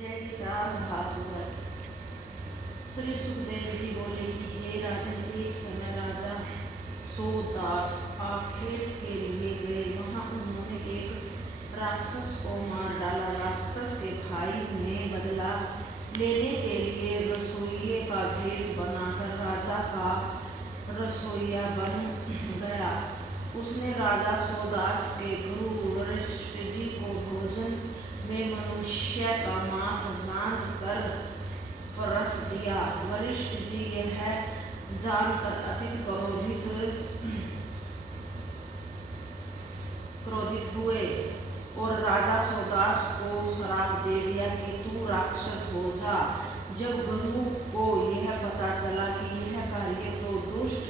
जय राम भागवत। श्री सुखदेव जी बोले कि हे राजन, एक समय राजा सोदास आखेट के लिए गए। वहां उन्होंने एक राक्षस को मार डाला। राक्षस के भाई ने बदला लेने के लिए रसोइये का भेष बनाकर राजा का रसोइया बन गया। उसने राजा सोदास के गुरु वशिष्ठ जी को भोजन में मनुष्य का मांस बांध कर परस दिया। वशिष्ठ जी यह जानकर अत्यंत क्रोधित हुए और राजा सोदास को श्राप दे दिया कि तू राक्षस हो जा। जब गुरु को यह पता चला कि यह कार्य तो दुष्ट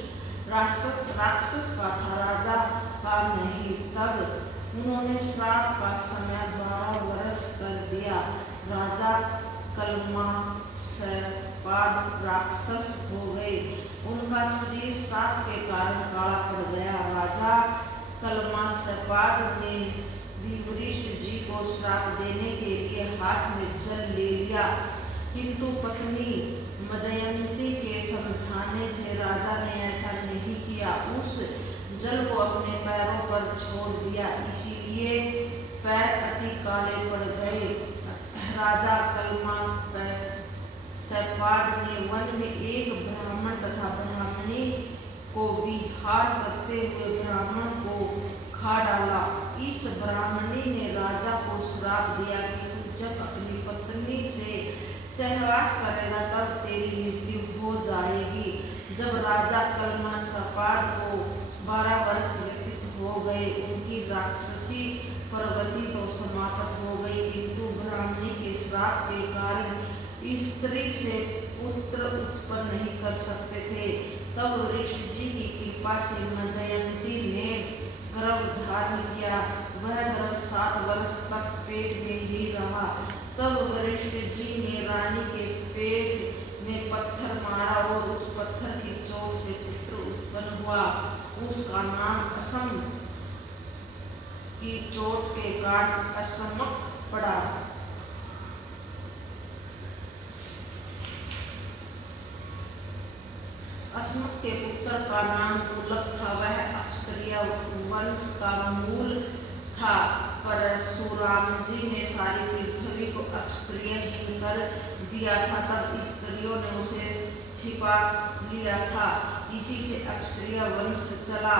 राक्षस का था, राजा का नहीं, तब उन्होंने श्राप का समय 12 वर्ष कर दिया। राजा कल्माशपाद राक्षस हो गए। उनका शरीर श्राप के कारण काला पड़ गया। राजा कल्माशपाद ने वशिष्ठ जी को श्राप देने के लिए हाथ में जल ले लिया, किंतु पत्नी मदयंती के समझाने से राजा ने ऐसा नहीं किया। उस जल को अपने पैरों पर छोड़ दिया, इसीलिए पैर अति काले पड़ गए। राजा कल्माशपाद ने वन में एक ब्राह्मण तथा ब्राह्मणी को विहार करते हुए ब्राह्मण को खा डाला। इस ब्राह्मणी ने राजा को श्राप दिया कि तू जब अपनी पत्नी से सहवास करेगा तब तेरी मृत्यु हो जाएगी। जब राजा कल्माशपाद को 12 वर्ष व्यतीत हो गए, उनकी राक्षसी प्रगति तो समाप्त हो गई, किंतु ब्राह्मणी के श्राप के कारण स्त्री से पुत्र उत्पन्न नहीं कर सकते थे। तब वशिष्ठ जी की कृपा से मदयंती ने गर्भ धारण किया। वह गर्भ 7 वर्ष तक पेट में ही रहा। तब वशिष्ठ जी ने रानी के पेट में पत्थर मारा और उस पत्थर की चोट से पुत्र उत्पन्न हुआ। उसका नाम असम की चोट के कारण असमक पड़ा। असमक के पुत्र का नाम कुलक था। वह क्षत्रिय वंश का मूल था। परशुराम जी ने सारी पृथ्वी को क्षत्रियहीन कर दिया था, तब स्त्रियों ने उसे छिपा लिया था। इसी से क्षत्रिय वंश चला।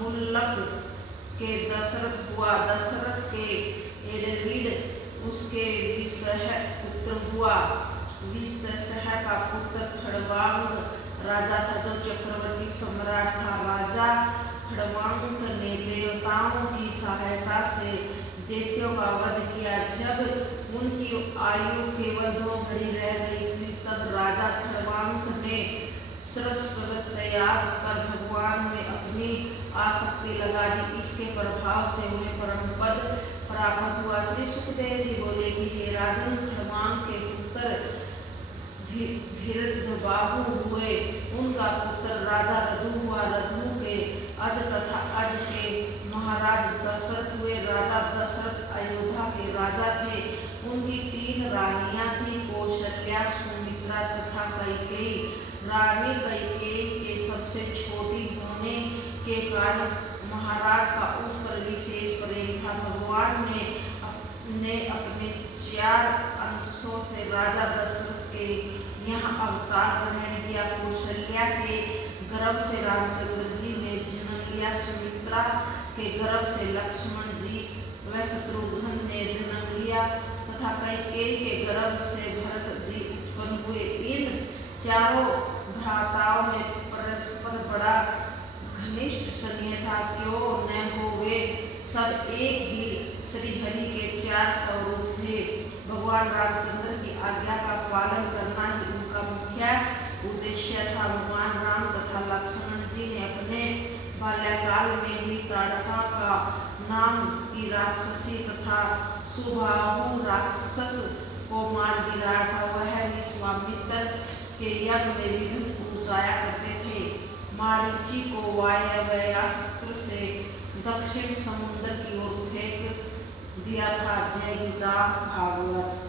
मुल्लक के दशरथ हुआ। दशरथ के एडविड उसके विषह पुत्र हुआ। विषह का पुत्र खड़वांग राजा था, जो चक्रवर्ती सम्राट था। राजा खड़वांग ने देवताओं की सहायता से दैत्यों का वध किया। जब उनकी आयु केवल 2 घड़ी रह गई थी, तब राजा खड़वांग ने सर्वस्व त्याग कर भगवान में अपनी आसक्ति लगा दी। इसके प्रभाव से उन्हें परम पद प्राप्त हुआ। श्री सुखदेव जी बोले कि हे राजन, खड़वांग के पुत्र धीरबाहु हुए। उनका पुत्र राजा रघु हुआ। रघु के अज तथा अज के महाराज दशरथ हुए। राजा दशरथ अयोध्या के राजा थे। उनकी 3 रानियां थी, कौशल्या, सुमित्रा तथा कैकेयी। रानी कैकेयी के सबसे छोटी होने के कारण महाराज का उस पर विशेष प्रेम था। भगवान ने अपने 4 अंशों से राजा दशरथ के यहाँ अवतार ग्रहण किया। कौशल्या के गर्भ से रामचंद्र जी ने जन्म लिया। सुमित्रा के गर्भ से लक्ष्मण जी व शत्रुघ्न ने जन्म लिया तथा कैकेयी के गर्भ से भरत जी उत्पन्न हुए। इन चारों भ्राताओं में परस्पर बड़ा घनिष्ठ स्नेह था। क्यों न हो, वे सब एक ही श्रीहरि के 4 स्वरूप थे। भगवान रामचंद्र की आज्ञा का पालन करना ही उनका मुख्य उद्देश्य था। भगवान राम तथा लक्ष्मण जी ने अपने बाल्यकाल में ही ताड़का का नाम की राक्षसी तथा सुबाहु राक्षस को मार गिराया था। वह विश्वामित्र के यज्ञ में विघ्न पहुंचाया करते थे। मारीची को वायव्यास्त्र से दक्षिण समुद्र की ओर फेंक दिया था। जय गीता भागवत।